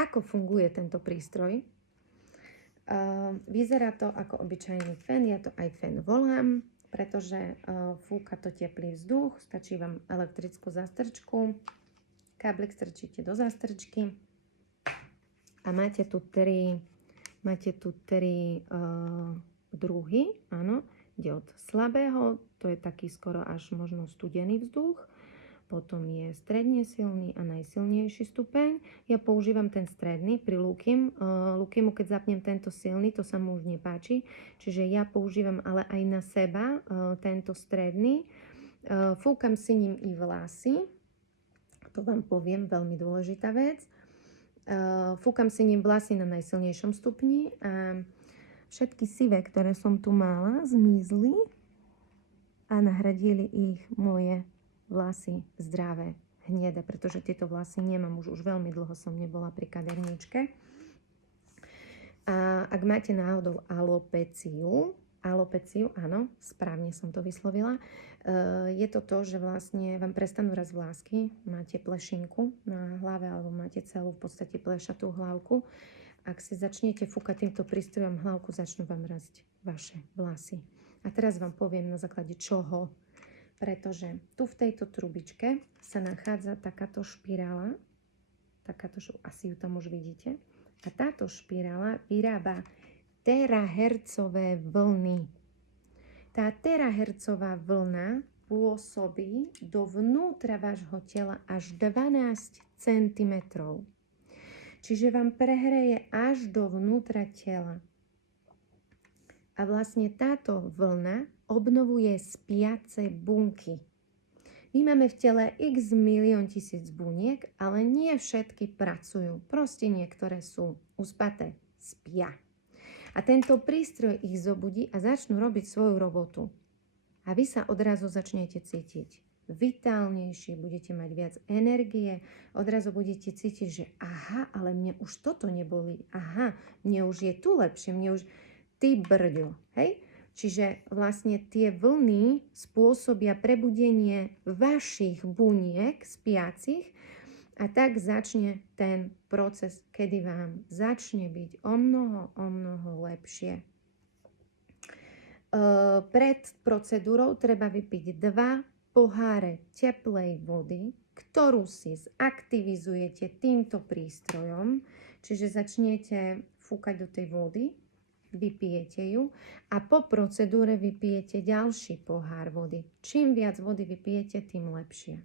Ako funguje tento prístroj? Vyzerá to ako obyčajný fén, ja to aj fén volám, pretože fúka to teplý vzduch, stačí vám elektrickú zástrčku, káblik strčíte do zástrčky a máte tu tri druhy, áno, ide od slabého, to je taký skoro až možno studený vzduch, potom je stredne silný a najsilnejší stupeň. Ja používam ten stredný pri Lukimu, keď zapnem tento silný, to sa mu už nepáči. Čiže ja používam ale aj na seba tento stredný. Fúkam si ním i vlasy. To vám poviem, veľmi dôležitá vec. Fúkam si ním vlasy na najsilnejšom stupni a všetky sivé, ktoré som tu mala, zmizli a nahradili ich moje vlasy zdravé, hnedé, pretože tieto vlasy nemám, už veľmi dlho som nebola pri kaderníčke. A ak máte náhodou alopeciu, áno, správne som to vyslovila, je to to, že vlastne vám prestanú raz vlásky, máte plešinku na hlave alebo máte celú v podstate plešatú hlavku. Ak si začnete fúkať týmto prístrojom hlavku, začnú vám rásť vaše vlasy. A teraz vám poviem na základe čoho. Pretože tu v tejto trubičke sa nachádza takáto špirála, asi ju tam už vidíte, a táto špirála vyrába terahertzové vlny. Tá terahertzová vlna pôsobí dovnútra vášho tela až 12 cm. Čiže vám prehreje až dovnútra tela. A vlastne táto vlna obnovuje spiace bunky. My máme v tele x milión tisíc buniek, ale nie všetky pracujú. Proste niektoré sú uspaté, spia. A tento prístroj ich zobudí a začnú robiť svoju robotu. A vy sa odrazu začnete cítiť vitálnejšie, budete mať viac energie, odrazu budete cítiť, že aha, ale mne už toto nebolí, aha, mne už je tu lepšie, mne už... Ty brďo, hej? Čiže vlastne tie vlny spôsobia prebudenie vašich buniek spiacich a tak začne ten proces, kedy vám začne byť o mnoho lepšie. Pred procedúrou treba vypiť 2 poháre teplej vody, ktorú si zaktivizujete týmto prístrojom, čiže začnete fúkať do tej vody, vypijete ju a po procedúre vypijete ďalší pohár vody. Čím viac vody vypijete, tým lepšie.